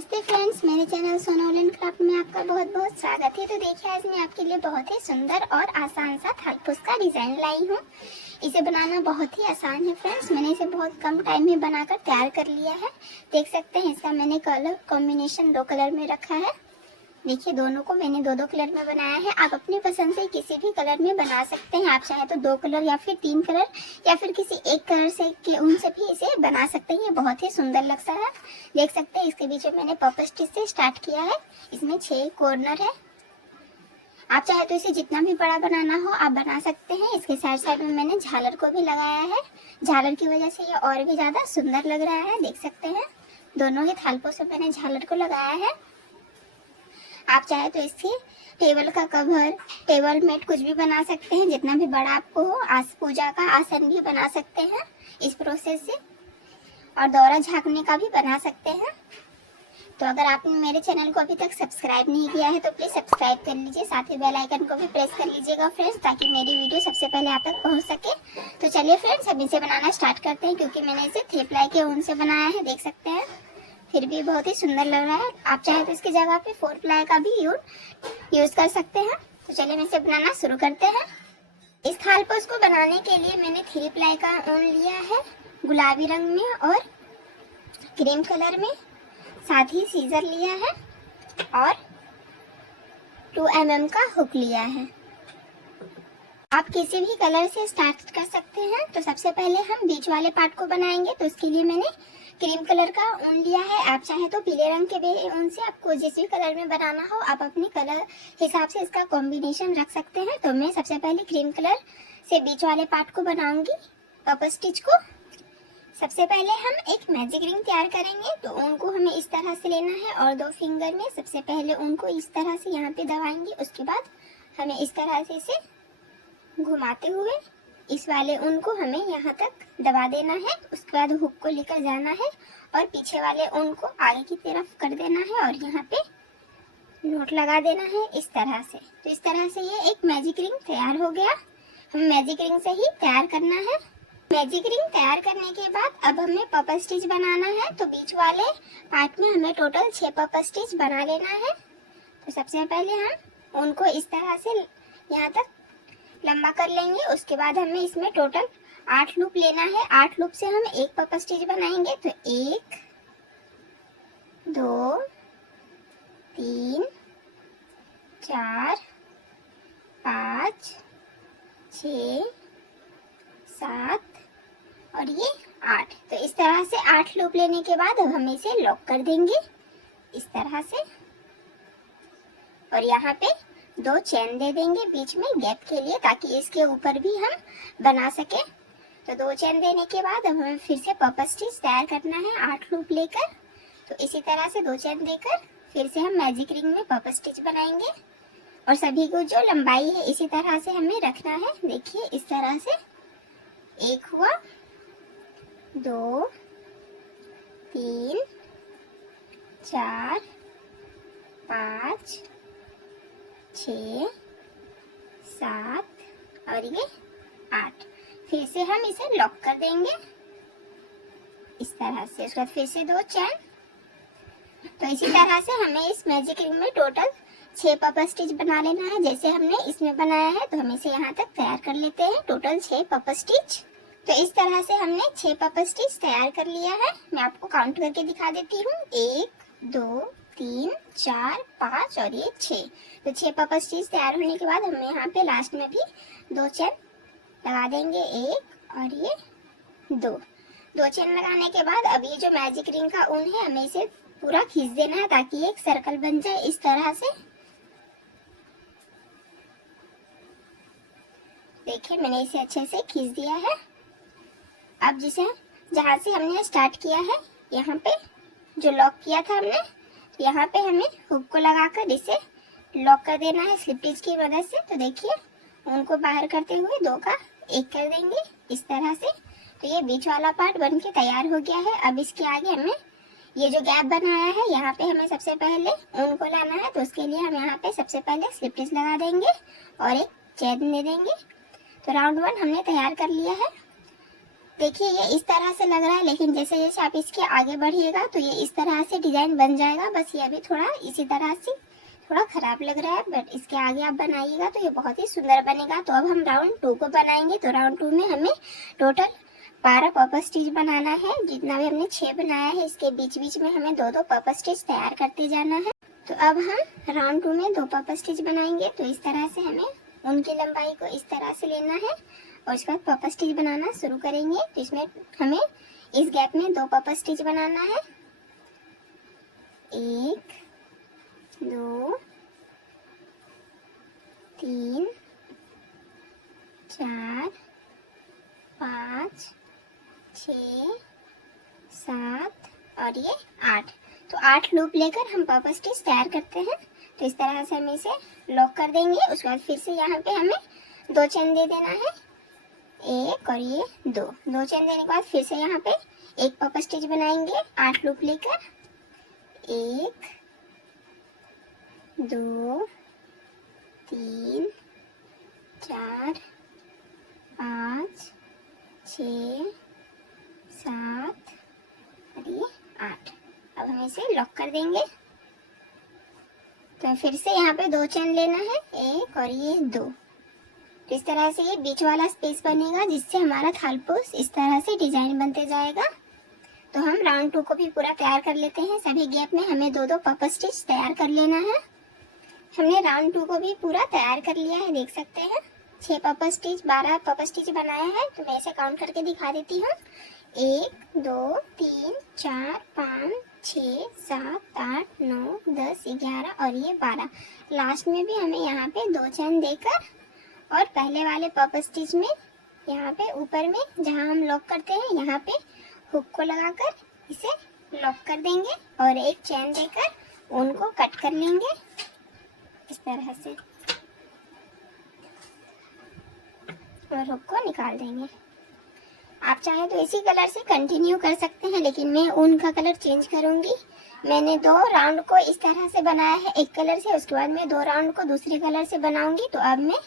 नमस्ते फ्रेंड्स, मेरे channel सोनोलन craft में आपका बहुत बहुत स्वागत है। तो देखिए, आज मैं आपके लिए बहुत ही सुंदर और आसान सा थालपोस का डिज़ाइन लाई हूँ। इसे बनाना बहुत ही आसान है फ्रेंड्स। मैंने इसे बहुत कम टाइम में बनाकर तैयार कर लिया है। देख सकते हैं, इसका मैंने कलर कॉम्बिनेशन 2 कलर में रखा है। देखिए, दोनों को मैंने 2-2 कलर में बनाया है। आप अपनी पसंद से किसी भी कलर में बना सकते हैं। आप चाहे तो 2 कलर या फिर 3 कलर या फिर किसी एक कलर से के ऊन से भी इसे बना सकते हैं। ये बहुत ही सुंदर लगता है। देख सकते हैं, इसके बीच में मैंने पर्पल स्टिच से स्टार्ट किया है। इसमें 6 कॉर्नर है। आप चाहे तो इसे जितना भी बड़ा बनाना हो आप बना सकते हैं। इसके साइड साइड में मैंने झालर को भी लगाया है। झालर की वजह से ये और भी ज़्यादा सुंदर लग रहा है। देख सकते हैं, दोनों ही थालपों में मैंने झालर को लगाया है। आप चाहे तो इससे टेबल का कवर, टेबल मैट कुछ भी बना सकते हैं, जितना भी बड़ा आपको हो। पूजा का आसन भी बना सकते हैं इस प्रोसेस से, और दौरा झाँकने का भी बना सकते हैं। तो अगर आपने मेरे चैनल को अभी तक सब्सक्राइब नहीं किया है तो प्लीज़ सब्सक्राइब कर लीजिए। साथ ही बेल आइकन को भी प्रेस कर लीजिएगा फ्रेंड्स, ताकि मेरी वीडियो सबसे पहले आप तक पहुंच सके। तो चलिए फ्रेंड्स, अब इसे बनाना स्टार्ट करते हैं। क्योंकि मैंने इसे 3 प्लाई के ऊन से बनाया है, देख सकते हैं, फिर भी बहुत ही सुंदर लग रहा है। आप चाहे तो इसकी जगह पे 4 प्लाई का भी यूज कर सकते हैं। तो चलिए हम इसे बनाना शुरू करते हैं। इस थालपोस को बनाने के लिए मैंने 3 प्लाई का ऊन लिया है, गुलाबी रंग में और क्रीम कलर में। साथ ही सीजर लिया है और 2 mm का हुक लिया है। आप किसी भी कलर से स्टार्ट कर सकते हैं। तो सबसे पहले हम बीच वाले पार्ट को बनाएंगे। तो उसके लिए मैंने क्रीम कलर का ऊन लिया है। आप चाहे तो पीले रंग के ऊन से आपको जिस भी कलर में बनाना हो आप अपने कलर हिसाब से इसका कॉम्बिनेशन रख सकते हैं। तो मैं सबसे पहले क्रीम कलर से बीच वाले पार्ट को बनाऊंगी, पर्पल स्टिच को। सबसे पहले हम एक मैजिक रिंग तैयार करेंगे। तो ऊन को हमें इस तरह से लेना है और 2 फिंगर में सबसे पहले ऊन को इस तरह से यहाँ पे दबाएंगे। उसके बाद हमें इस तरह से इसे घुमाते हुए इस वाले ऊन को हमें यहाँ तक दबा देना है। उसके बाद हुक को लेकर जाना है और पीछे वाले ऊन को आगे की तरफ कर देना है और यहाँ पे नोट लगा देना है इस तरह से। तो इस तरह से ये एक मैजिक रिंग तैयार हो गया। हमें मैजिक रिंग से ही तैयार करना है। मैजिक रिंग तैयार करने के बाद अब हमें पर्पल स्टिच बनाना है। तो बीच वाले पार्ट में हमें टोटल 6 पर्पल स्टिच बना लेना है। तो सबसे पहले हम ऊन को इस तरह से यहाँ तक लंबा कर लेंगे। उसके बाद हमें इसमें टोटल 8 लूप लेना है। 8 लूप से हम एक पर्पल स्टिच बनाएंगे। तो 1 2 3 4 5 6 7 और ये 8। तो इस तरह से 8 लूप लेने के बाद अब हम इसे लॉक कर देंगे इस तरह से, और यहाँ पे 2 चेन दे देंगे बीच में गैप के लिए, ताकि इसके ऊपर भी हम बना सके। तो 2 चेन देने के बाद अब हमें फिर से पर्पल स्टिच तैयार करना है 8 लूप लेकर। तो इसी तरह से 2 चेन देकर फिर से हम मैजिक रिंग में पर्पल स्टिच बनाएंगे और सभी को जो लंबाई है इसी तरह से हमें रखना है। देखिए, इस तरह से 1 हुआ, 2 3 4 5 6 7 और ये 8। फिर से हम इसे लॉक कर देंगे इस तरह से। उसके बाद फिर से 2 चेन। तो इसी तरह से हमें इस मैजिक रिंग में टोटल 6 पर्पल स्टिच बना लेना है, जैसे हमने इसमें बनाया है। तो हम इसे यहाँ तक तैयार कर लेते हैं, टोटल 6 पर्पल स्टिच। तो इस तरह से हमने 6 पर्पल स्टिच तैयार कर लिया है। मैं आपको काउंट करके दिखा देती हूँ, 1 2 3 4 5 और ये 6। तो 6 पर्पल स्टिच तैयार होने के बाद हम यहाँ पे लास्ट में भी 2 चेन लगा देंगे, 1 और ये 2 चेन लगाने के बाद अब ये जो मैजिक रिंग का ऊन है हमें इसे पूरा खींच देना है, ताकि एक सर्कल बन जाए इस तरह से। देखिए, मैंने इसे अच्छे से खींच दिया है। अब जिसे जहाँ से हमने स्टार्ट किया है, यहाँ पे जो लॉक किया था हमने, यहाँ पे हमें हुक को लगाकर इसे लॉक कर देना है स्लिप टिच की मदद से। तो देखिए, उनको बाहर करते हुए 2 का 1 कर देंगे इस तरह से। तो ये बीच वाला पार्ट बन के तैयार हो गया है। अब इसके आगे हमें ये जो गैप बनाया है, यहाँ पे हमें सबसे पहले ऊन को लाना है। तो उसके लिए हम यहाँ पे सबसे पहले स्लिप टिच लगा देंगे और एक चेन दे देंगे। तो राउंड 1 हमने तैयार कर लिया है। देखिए ये इस तरह से लग रहा है, लेकिन जैसे जैसे आप इसके आगे बढ़िएगा तो ये इस तरह से डिजाइन बन जाएगा। बस ये अभी थोड़ा इसी तरह से थोड़ा खराब लग रहा है, बट इसके आगे आप बनाइएगा तो ये बहुत ही सुंदर बनेगा। तो अब हम राउंड 2 को बनाएंगे। तो राउंड 2 में हमें टोटल 12 पर्पस स्टिच बनाना है। जितना भी हमने 6 बनाया है, इसके बीच बीच में हमें 2-2 पर्पस स्टिच तैयार करते जाना है। तो अब हम राउंड 2 में 2 पर्पस स्टिच बनाएंगे। तो इस तरह से हमें उनकी लंबाई को इस तरह से लेना है और उसके बाद पर्पस स्टिच बनाना शुरू करेंगे। तो इसमें हमें इस गैप में 2 पर्पस स्टिच बनाना है। 1 2 3 4 5 6 7 और ये 8। तो 8 लूप लेकर हम पर्पस स्टिच तैयार करते हैं। तो इस तरह से हम इसे लॉक कर देंगे। उसके बाद फिर से यहाँ पे हमें 2 चेन दे देना है, 1 और ये 2 चेन देने के बाद फिर से यहाँ पे एक पर्पस स्टिच बनाएंगे 8 लूप लेकर। 1 2 3 4 5 6 7 और ये 8। अब हम इसे लॉक कर देंगे। तो फिर से यहाँ पे 2 चेन लेना है, 1 और ये 2। तो इस तरह से ये बीच वाला स्पेस बनेगा, जिससे हमारा थालपोस इस तरह से डिजाइन बनते जाएगा। तो हम राउंड 2 को भी पूरा तैयार कर लेते हैं। सभी गैप में हमें 2-2 पर्पस स्टिच तैयार कर लेना है। हमने राउंड 2 को भी पूरा तैयार कर लिया है, देख सकते हैं 6 पर्पस स्टिच 12 पर्पस स्टिच बनाया है। तो मैं इसे काउंट करके दिखा देती हूँ। 1 2 3 4 5 6 7 8 9 10 11 और ये 12। लास्ट में भी हमें यहाँ पे 2 चेन देकर और पहले वाले पर्पस स्टिच में यहाँ पे ऊपर में जहाँ हम लॉक करते हैं, यहाँ पे हुक को लगाकर इसे लॉक कर देंगे और एक चेन देकर उनको कट कर लेंगे इस तरह से और हुक को निकाल देंगे। आप चाहे तो इसी कलर से कंटिन्यू कर सकते हैं, लेकिन मैं ऊन का कलर चेंज करूंगी। मैंने 2 राउंड को इस तरह से बनाया है एक कलर से, उसके बाद मैं 2 राउंड को दूसरे कलर से बनाऊंगी। तो अब मैं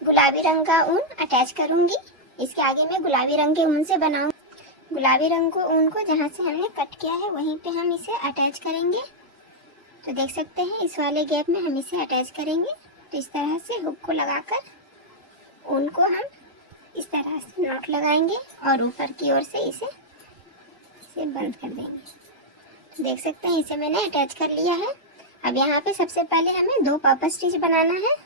गुलाबी रंग का ऊन अटैच करूंगी। इसके आगे मैं गुलाबी रंग के ऊन से बनाऊंगी। गुलाबी रंग को ऊन को जहाँ से हमने कट किया है वहीं पे हम इसे अटैच करेंगे। तो देख सकते हैं इस वाले गैप में हम इसे अटैच करेंगे। तो इस तरह से हुक को लगाकर ऊन को हम इस तरह से नॉट लगाएंगे और ऊपर की ओर से इसे बंद कर देंगे। तो देख सकते हैं इसे मैंने अटैच कर लिया है। अब यहाँ पे सबसे पहले हमें 2 पर्पस स्टिच बनाना है।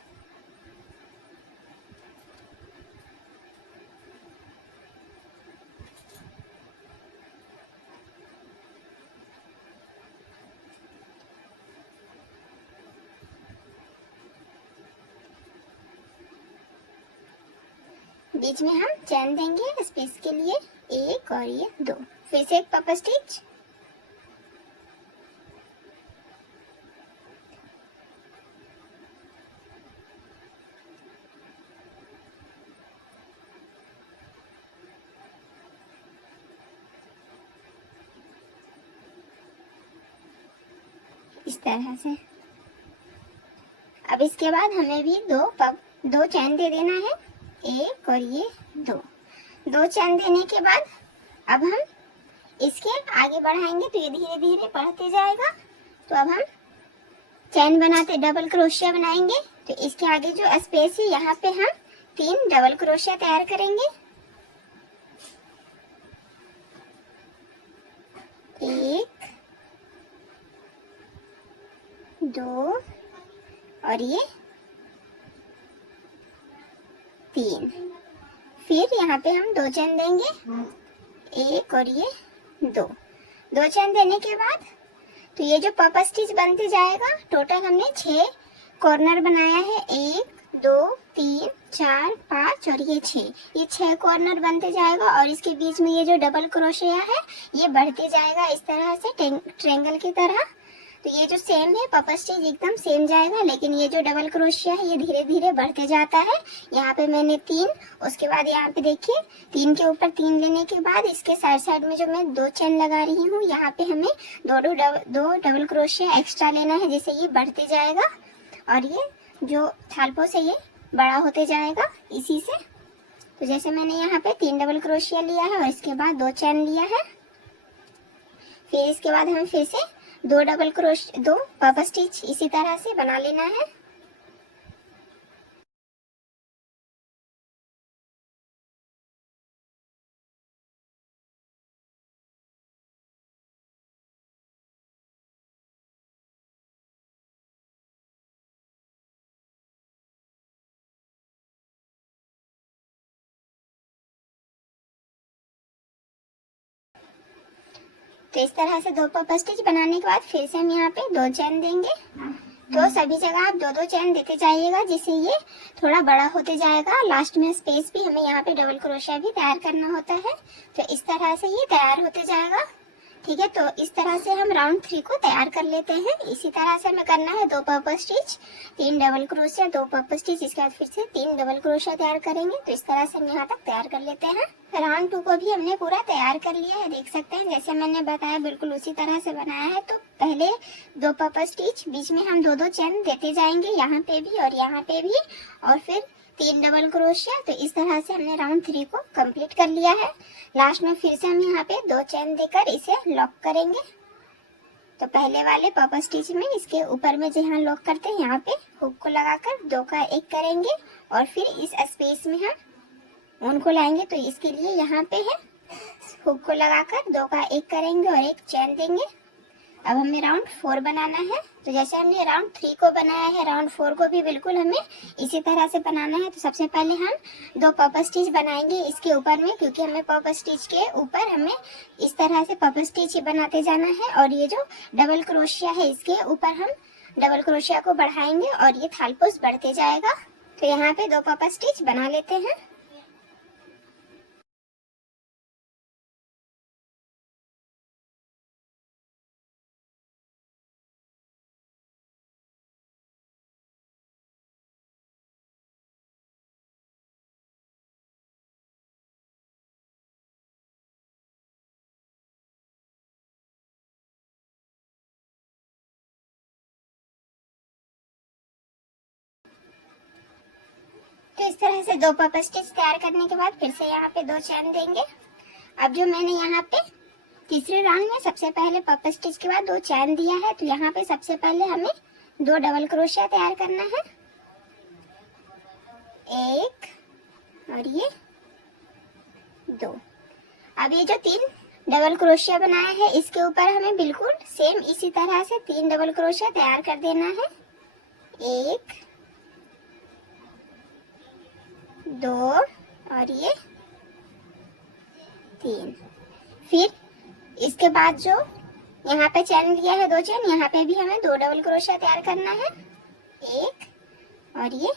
बीच में हम चैन देंगे स्पेस के लिए, 1 और ये 2। फिर से एक पर्पस स्टिच, इस तरह से। अब इसके बाद हमें भी 2 चैन दे देना है, 1 और ये 2 चैन देने के बाद अब हम इसके आगे बढ़ाएंगे तो ये धीरे धीरे बढ़ते जाएगा। तो अब हम चैन बनाते डबल क्रोशिया बनाएंगे। तो इसके आगे जो स्पेस है यहाँ पे हम 3 डबल क्रोशिया तैयार करेंगे, 1 2 और ये 3। फिर यहाँ पे हम 2 चैन देंगे, 1 और ये 2 चैन देने के बाद तो ये जो पर्पस स्टिच बनते जाएगा, टोटल हमने 6 कॉर्नर बनाया है, 1 2 3 4 5 और ये 6। ये 6 कॉर्नर बनते जाएगा और इसके बीच में ये जो डबल क्रोशिया है ये बढ़ते जाएगा इस तरह से ट्रायंगल की तरह। तो ये जो सेम है पर्पस स्टिच एकदम सेम जाएगा, लेकिन ये जो डबल क्रोशिया है ये धीरे धीरे बढ़ते जाता है। यहाँ पे मैंने 3, उसके बाद यहाँ पे देखिए 3 के ऊपर 3 लेने के बाद इसके साइड में जो मैं 2 चेन लगा रही हूँ, यहाँ पे हमें 2 डबल क्रोशिया एक्स्ट्रा लेना है, जिससे ये बढ़ते जाएगा और ये जो थालपोस है ये बड़ा होते जाएगा इसी से। तो जैसे मैंने यहाँ पे 3 डबल क्रोशिया लिया है और इसके बाद 2 चैन लिया है। फिर इसके बाद हमें फिर से 2 पफ स्टिच इसी तरह से बना लेना है। तो इस तरह से 2 पफ स्टिच बनाने के बाद फिर से हम यहाँ पे 2 चैन देंगे। तो सभी जगह आप 2-2 चैन देते जाइएगा, जिससे ये थोड़ा बड़ा होते जाएगा। लास्ट में स्पेस भी हमें यहाँ पे डबल क्रोशिया भी तैयार करना होता है। तो इस तरह से ये तैयार होते जाएगा। ठीक है, तो इस तरह से हम राउंड 3 को तैयार कर लेते हैं। इसी तरह से हमें करना है 2 puff stitch, 3 double crochet, 2 puff stitch, इसके बाद फिर से 3 डबल क्रोशिया तैयार करेंगे। तो इस तरह से हम यहाँ तक तैयार कर लेते हैं। राउंड 2 को भी हमने पूरा तैयार कर लिया है, देख सकते हैं जैसे मैंने बताया बिल्कुल उसी तरह से बनाया है। तो पहले 2 पफ स्टिच, बीच में हम 2-2 चैन देते जाएंगे, यहाँ पे भी और यहाँ पे भी, और फिर 3 डबल क्रोशिया। तो इस तरह से हमने राउंड 3 को कंप्लीट कर लिया है। लास्ट में फिर से हम यहाँ पे 2 चैन देकर इसे लॉक करेंगे। तो पहले वाले पफ स्टिच में इसके ऊपर में जहाँ लॉक करते हैं, यहाँ पे हुक को लगाकर 2 का 1 करेंगे और फिर इस स्पेस में हम ऊन को लाएंगे। तो इसके लिए यहाँ पे है, हुक को लगाकर 2 का 1 करेंगे और 1 चैन देंगे। अब हमें राउंड 4 बनाना है। तो जैसे हमने राउंड 3 को बनाया है, राउंड 4 को भी बिल्कुल हमें इसी तरह से बनाना है। तो सबसे पहले हम 2 पफ स्टिच बनाएंगे इसके ऊपर में, क्योंकि हमें पफ स्टिच के ऊपर हमें इस तरह से पफ स्टिच बनाते जाना है। और ये जो डबल क्रोशिया है, इसके ऊपर हम डबल क्रोशिया को बढ़ाएंगे और ये थालपोस बढ़ते जाएगा। तो यहाँ पे 2 पफ स्टिच बना लेते हैं। तो इस तरह से 2 पफ स्टिच तैयार करने के बाद फिर से यहाँ पे 2 चैन देंगे। अब जो मैंने यहाँ पे तीसरे राउंड में सबसे पहले पफ स्टिच के बाद 2 चैन दिया है, तो यहाँ पे सबसे पहले हमें 2 डबल क्रोशिया तैयार करना है, 1 और ये 2। अब ये जो 3 डबल क्रोशिया बनाया है, इसके ऊपर हमें बिल्कुल सेम इसी तरह से 3 डबल क्रोशिया तैयार कर देना है, 1 2 और ये 3। फिर इसके बाद जो यहाँ पे चैन लिया है 2 चैन, यहाँ पे भी हमें 2 डबल क्रोशिया तैयार करना है, 1 और ये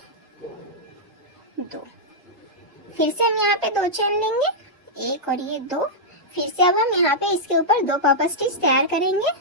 2। फिर से हम यहाँ पे 2 चैन लेंगे, 1 और ये 2। फिर से अब हम यहाँ पे इसके ऊपर 2 पफ स्टिच तैयार करेंगे।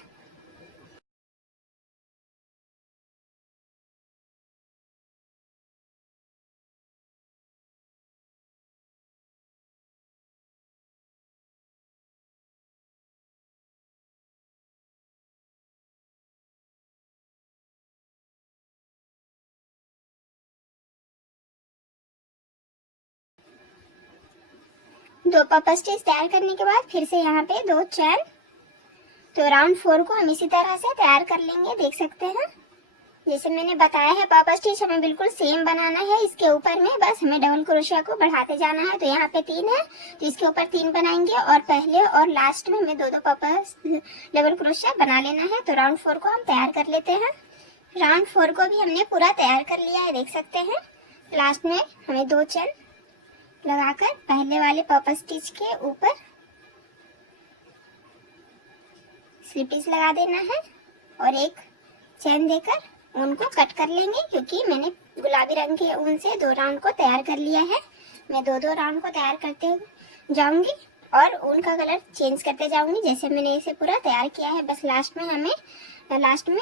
दो पफ स्टिच तैयार करने के बाद फिर से यहाँ पे 2 चैन। तो राउंड 4 को हम इसी तरह से तैयार कर लेंगे, देख सकते हैं जैसे मैंने बताया है। पफ स्टिच हमें बिल्कुल सेम बनाना है, इसके ऊपर में बस हमें डबल क्रोशिया को बढ़ाते जाना है। तो यहाँ पे 3 है, तो इसके ऊपर 3 बनाएंगे और पहले और लास्ट में हमें 2-2 पफ डबल क्रोशिया बना लेना है। तो राउंड 4 को हम तैयार कर लेते हैं। राउंड 4 को भी हमने पूरा तैयार कर लिया है, देख सकते हैं। लास्ट में हमें 2 चैन लगाकर पहले वाले पफ स्टिच के ऊपर स्लिपिस लगा देना है और एक चैन देकर ऊन को कट कर लेंगे, क्योंकि मैंने गुलाबी रंग के ऊन से 2 राउंड को तैयार कर लिया है। मैं 2-2 राउंड को तैयार करते जाऊंगी और ऊन का कलर चेंज करते जाऊंगी, जैसे मैंने इसे पूरा तैयार किया है। बस लास्ट में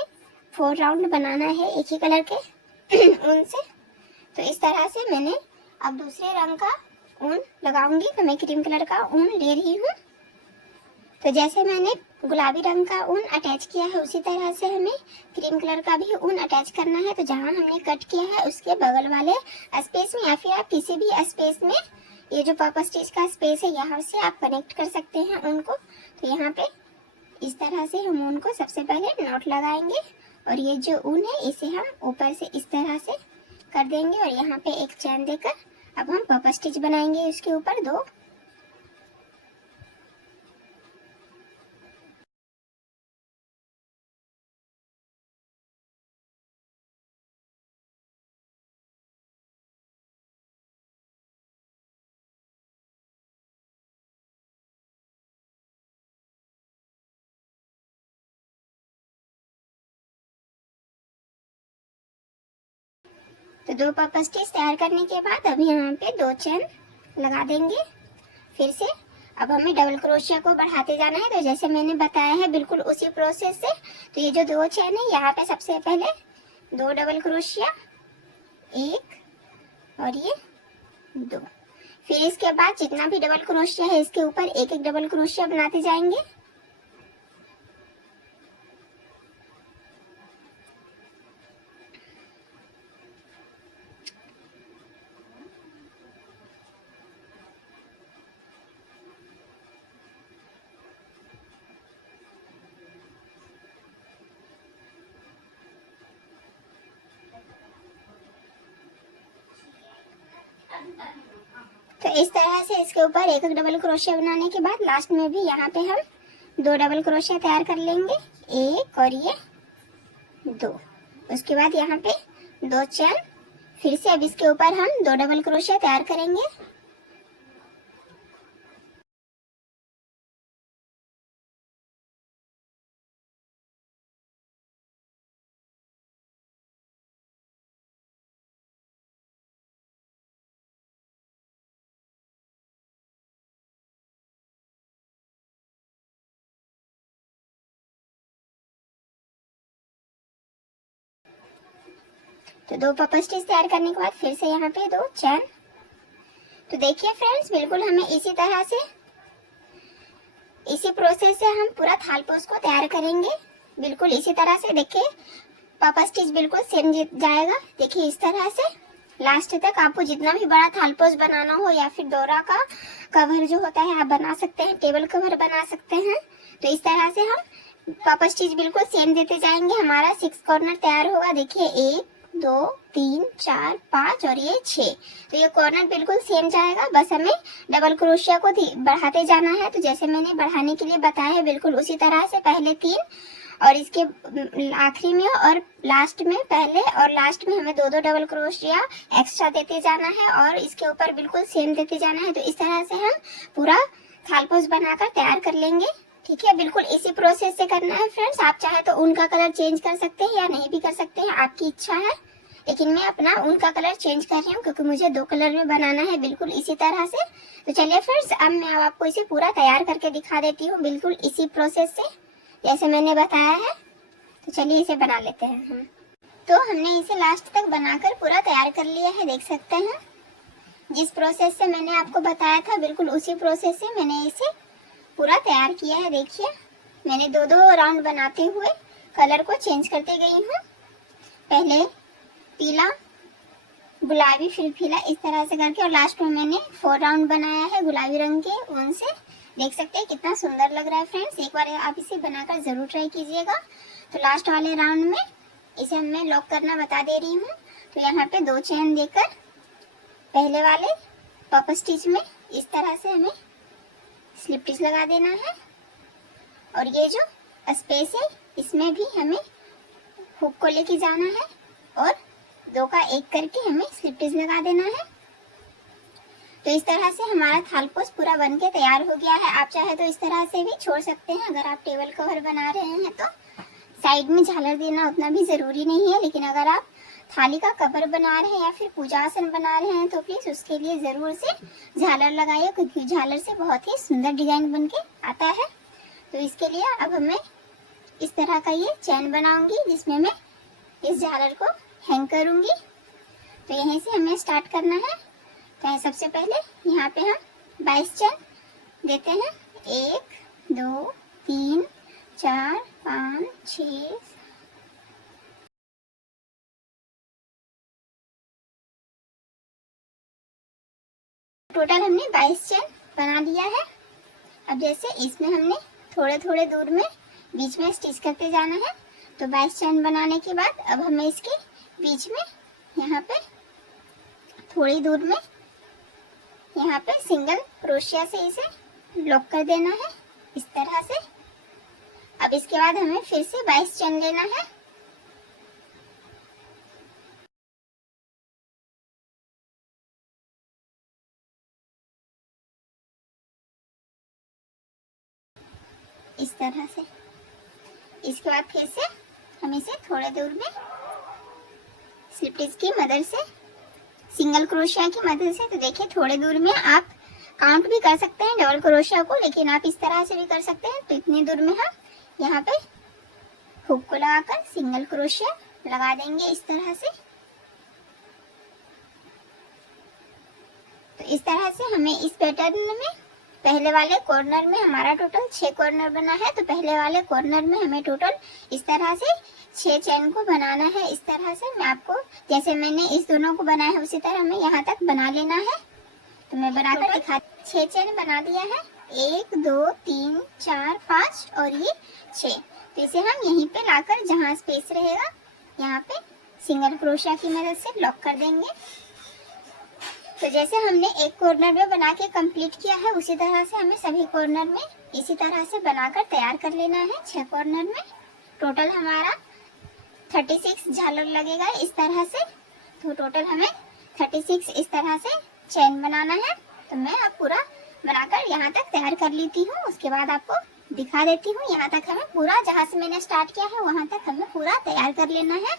4 राउंड बनाना है एक ही कलर के ऊन से। तो इस तरह से मैंने अब दूसरे रंग का ऊन लगाऊंगी। तो मैं क्रीम कलर का ऊन ले रही हूँ। तो जैसे मैंने गुलाबी रंग का ऊन अटैच किया है, उसी तरह से हमें क्रीम कलर का भी ऊन अटैच करना है। तो जहाँ हमने कट किया है उसके बगल वाले स्पेस में या फिर आप किसी भी स्पेस में ये जो पर्पस स्टिच का स्पेस है यहाँ से आप कनेक्ट कर सकते हैं उनको। तो यहाँ पे इस तरह से हम ऊन को सबसे पहले नॉट लगाएंगे और ये जो ऊन है इसे हम ऊपर से इस तरह से कर देंगे और यहाँ पे एक चैन देकर अब हम पर्पस स्टिच बनाएंगे उसके ऊपर 2। तो 2 पर्पस स्टिच तैयार करने के बाद अभी यहाँ पे 2 चैन लगा देंगे फिर से। अब हमें डबल क्रोशिया को बढ़ाते जाना है, तो जैसे मैंने बताया है बिल्कुल उसी प्रोसेस से। तो ये जो 2 चैन है यहाँ पे सबसे पहले 2 डबल क्रोशिया, 1 और ये 2। फिर इसके बाद जितना भी डबल क्रोशिया है इसके ऊपर एक एक डबल क्रोशिया बनाते जाएंगे। तो इस तरह से इसके ऊपर एक एक डबल क्रोशिया बनाने के बाद लास्ट में भी यहाँ पे हम 2 डबल क्रोशिया तैयार कर लेंगे, 1 और ये 2। उसके बाद यहाँ पे 2 चैन, फिर से अब इसके ऊपर हम 2 डबल क्रोशिया तैयार करेंगे। तो 2 पर्पस स्टिच तैयार करने के बाद फिर से यहाँ पे 2 चैन। तो देखिए फ्रेंड्स बिल्कुल हमें इसी तरह से इसी प्रोसेस से हम पूरा थाल पोस्ट को तैयार करेंगे। बिल्कुल इसी तरह से देखिए पर्पस स्टिच बिल्कुल सेम जाएगा। देखिए इस तरह से लास्ट तक आपको जितना भी बड़ा थाल पोस्ट बनाना हो या फिर डोरा का कवर जो होता है आप बना सकते हैं, टेबल कवर बना सकते हैं। तो इस तरह से हम पर्पस स्टिच बिल्कुल सेम देते जाएंगे। हमारा 6 कॉर्नर तैयार होगा। देखिए 1 2 3 4 5 और ये 6। तो ये कॉर्नर बिल्कुल सेम जाएगा, बस हमें डबल क्रोशिया को बढ़ाते जाना है। तो जैसे मैंने बढ़ाने के लिए बताया है बिल्कुल उसी तरह से पहले 3 और इसके आखिरी में और लास्ट में, पहले और लास्ट में हमें 2-2 डबल क्रोशिया एक्स्ट्रा देते जाना है और इसके ऊपर बिल्कुल सेम देते जाना है। तो इस तरह से हम पूरा थाल पोस्ट बनाकर तैयार कर लेंगे। ठीक है, बिल्कुल इसी प्रोसेस से करना है फ्रेंड्स। आप चाहे तो ऊन का कलर चेंज कर सकते हैं या नहीं भी कर सकते हैं, आपकी इच्छा है। लेकिन मैं अपना ऊन का कलर चेंज कर रही हूँ क्योंकि मुझे 2 कलर में बनाना है बिल्कुल इसी तरह से। तो चलिए फ्रेंड्स अब मैं आपको इसे पूरा तैयार करके दिखा देती हूँ बिल्कुल इसी प्रोसेस से जैसे मैंने बताया है। तो चलिए इसे बना लेते हैं हम। तो हमने इसे लास्ट तक बनाकर पूरा तैयार कर लिया है, देख सकते हैं। जिस प्रोसेस से मैंने आपको बताया था बिल्कुल उसी प्रोसेस से मैंने इसे पूरा तैयार किया है। देखिए मैंने 2-2 राउंड बनाते हुए कलर को चेंज करते गई हूँ। पहले पीला, गुलाबी, फिर पीला, इस तरह से करके और लास्ट में मैंने 4 राउंड बनाया है गुलाबी रंग के ऊन से। देख सकते हैं कितना सुंदर लग रहा है फ्रेंड्स। एक बार आप इसे बनाकर जरूर ट्राई कीजिएगा। तो लास्ट वाले राउंड में इसे मैं लॉक करना बता दे रही हूँ। तो यहाँ पे 2 चेन देकर पहले वाले पर्पस स्टिच में इस तरह से हमें स्लिप स्टिच लगा देना है और ये जो स्पेस है इसमें भी हमें हुक को लेके जाना है और 2 का 1 करके हमें स्लिप स्टिच लगा देना है। तो इस तरह से हमारा थाल पोस्ट पूरा बनके तैयार हो गया है। आप चाहे तो इस तरह से भी छोड़ सकते हैं। अगर आप टेबल कवर बना रहे हैं तो साइड में झालर देना उतना भी जरूरी नहीं है, लेकिन अगर आप थाली का कवर बना रहे हैं या फिर पूजा आसन बना रहे हैं तो प्लीज उसके लिए जरूर से झालर लगाइए क्योंकि झालर से बहुत ही सुंदर डिजाइन बनके आता है। तो इसके लिए अब हमें इस तरह का ये चैन बनाऊंगी जिसमें मैं इस झालर को हैंग करूंगी। तो यहीं से हमें स्टार्ट करना है। तो सबसे पहले यहाँ पे हम 22 चैन देते हैं। 1 2 3 4 5 6 2 टोटल हमने 22 चेन बना लिया है। अब जैसे इसमें हमने थोड़े थोड़े दूर में बीच में स्टिच करते जाना है। तो 22 चेन बनाने के बाद अब हमें इसके बीच में यहाँ पे थोड़ी दूर में यहाँ पे सिंगल क्रोशिया से इसे लॉक कर देना है इस तरह से। अब इसके बाद हमें फिर से 22 चेन लेना है। इस तरह से। इसके बाद फिर से हम इसे थोड़े दूर में स्लिप स्टिच की मदद से, सिंगल क्रोशिया की मदद से, तो देखिए थोड़े दूर में आप काउंट भी कर सकते हैं डबल क्रोशिया को, लेकिन आप इस तरह से भी कर सकते हैं। तो इतने दूर में हम यहाँ पे हुक को लगाकर सिंगल क्रोशिया लगा देंगे इस तरह से। तो इस तरह से हमें इस पैटर्न में पहले वाले कॉर्नर में हमारा टोटल 6 कॉर्नर बना है। तो पहले वाले कॉर्नर में हमें टोटल इस तरह से 6 चेन को बनाना है। इस तरह से मैं आपको जैसे मैंने इस दोनों को बनाया है उसी तरह हमें यहाँ तक बना लेना है। तो मैं बनाकर दिखा, 6 चेन बना दिया है, 1 2 3 4 5 और ये 6। तो इसे हम यहीं पे लाकर जहाँ स्पेस रहेगा यहाँ पे सिंगल क्रोशिया की मदद से लॉक कर देंगे। तो जैसे हमने एक कॉर्नर में बना के कंप्लीट किया है उसी तरह से हमें सभी कॉर्नर में इसी तरह से बनाकर तैयार कर लेना है। 6 कॉर्नर में टोटल हमारा 36 झालर लगेगा इस तरह से। तो टोटल हमें 36 इस तरह से चेन बनाना है। तो मैं अब पूरा बनाकर यहाँ तक तैयार कर लेती हूँ, उसके बाद आपको दिखा देती हूँ। यहाँ तक हमें पूरा, जहाँ से मैंने स्टार्ट किया है वहाँ तक हमें पूरा तैयार कर लेना है।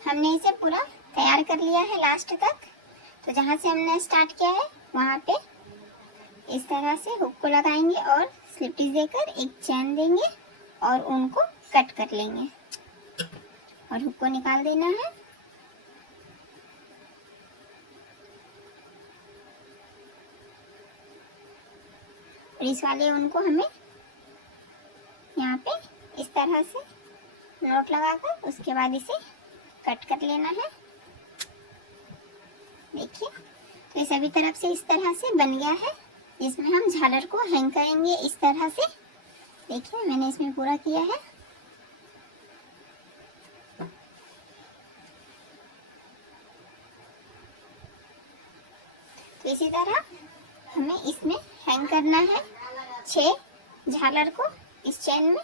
हमने इसे पूरा तैयार कर लिया है लास्ट तक। तो जहाँ से हमने स्टार्ट किया है वहाँ पे इस तरह से हुक को लगाएंगे और स्लिप स्टिच देकर एक चेन देंगे और उनको कट कर लेंगे और हुक को निकाल देना है। और इस वाले उनको हमें यहाँ पे इस तरह से नोट लगाकर उसके बाद इसे कट कर लेना है। देखिए तो ये सभी तरफ से इस तरह से बन गया है। इसमें हम झालर को हैंग करेंगे इस तरह से। देखिए मैंने इसमें पूरा किया है। तो इसी तरह हमें इसमें हैंग करना है 6 झालर को इस चेन में।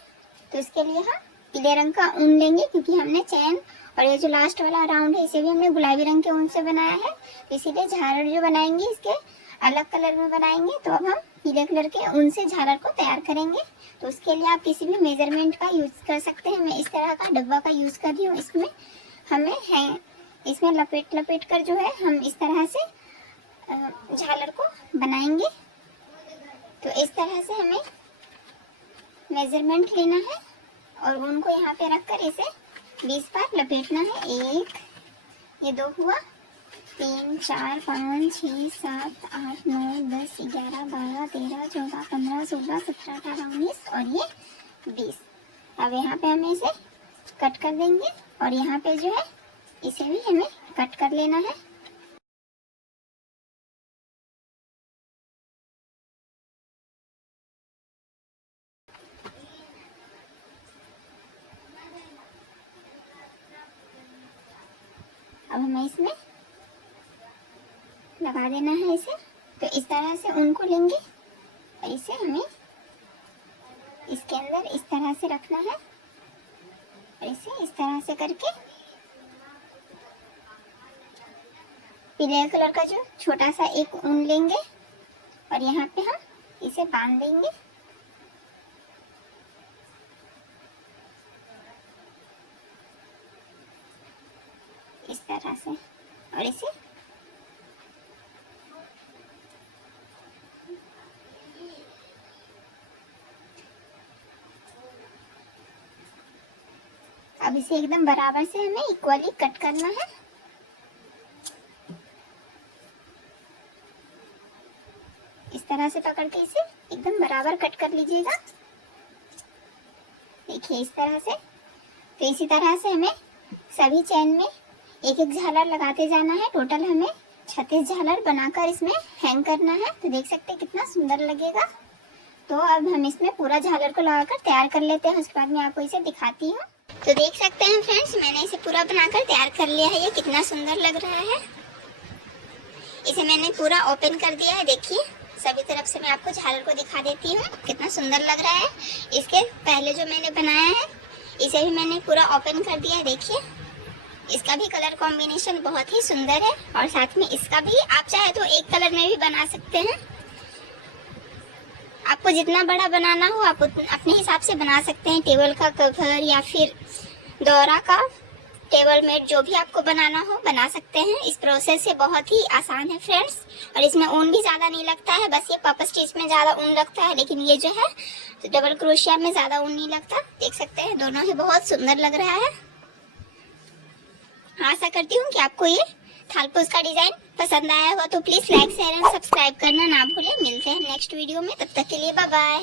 तो इसके लिए हम पीले रंग का ऊन लेंगे, क्योंकि हमने चेन और ये जो लास्ट वाला राउंड है इसे भी हमने गुलाबी रंग के ऊन से बनाया है। तो इसीलिए झालर जो बनाएंगे इसके अलग कलर में बनाएंगे। तो अब हम पीले कलर के ऊन से झालर को तैयार करेंगे। तो उसके लिए आप किसी भी मेजरमेंट का यूज कर सकते हैं। मैं इस तरह का डब्बा का यूज कर रही हूँ। इसमें हमें है, इसमें लपेट कर जो है हम इस तरह से झालर को बनाएंगे। तो इस तरह से हमें मेजरमेंट लेना है और ऊन को यहाँ पे रखकर इसे 20 बार लपेटना है। 1, ये 2 हुआ, 3 4 5 6 7 8 9 10 11 12 13 14 15 16 17 18 19 और ये 20। अब यहाँ पे हमें इसे कट कर देंगे और यहाँ पे जो है इसे भी हमें कट कर लेना है। अब हमें इसमें लगा देना है इसे। तो इस तरह से उनको लेंगे और इसे हमें इसके अंदर इस तरह से रखना है और इसे इस तरह से करके पीले कलर का जो छोटा सा एक ऊन लेंगे और यहाँ पे हम इसे बांध देंगे। इस तरह से और इसे अब इसे एकदम बराबर से हमें इक्वली कट करना है। इस तरह से पकड़ के इसे एकदम बराबर कट कर लीजिएगा। देखिए इस तरह से। तो इसी तरह से हमें सभी चेन में एक एक झालर लगाते जाना है। टोटल हमें 36 झालर बनाकर इसमें हैंग करना है। तो देख सकते हैं कितना सुंदर लगेगा। तो अब हम इसमें पूरा झालर को लगाकर तैयार कर लेते हैं, उसके बाद मैं आपको इसे दिखाती हूँ। तो देख सकते हैं फ्रेंड्स, मैंने इसे पूरा बनाकर तैयार कर लिया है। ये कितना सुंदर लग रहा है। इसे मैंने पूरा ओपन कर दिया है। देखिए सभी तरफ से मैं आपको झालर को दिखा देती हूँ, कितना सुंदर लग रहा है। इसके पहले जो मैंने बनाया है इसे भी मैंने पूरा ओपन कर दिया है। देखिए इसका भी कलर कॉम्बिनेशन बहुत ही सुंदर है और साथ में इसका भी आप चाहे तो एक कलर में भी बना सकते हैं। आपको जितना बड़ा बनाना हो आप अपने हिसाब से बना सकते हैं। टेबल का कवर या फिर दौरा का टेबल मेट, जो भी आपको बनाना हो बना सकते हैं। इस प्रोसेस से बहुत ही आसान है फ्रेंड्स, और इसमें ऊन भी ज़्यादा नहीं लगता है। बस ये पफ स्टिच में ज़्यादा ऊन लगता है, लेकिन ये जो है तो डबल क्रोशिया में ज़्यादा ऊन नहीं लगता। देख सकते हैं दोनों ही बहुत सुंदर लग रहा है। आशा करती हूँ कि आपको ये थालपोस का डिज़ाइन पसंद आया होगा। तो please like share and subscribe करना ना भूलें। मिलते हैं नेक्स्ट वीडियो में, तब तक के लिए बाय बाय।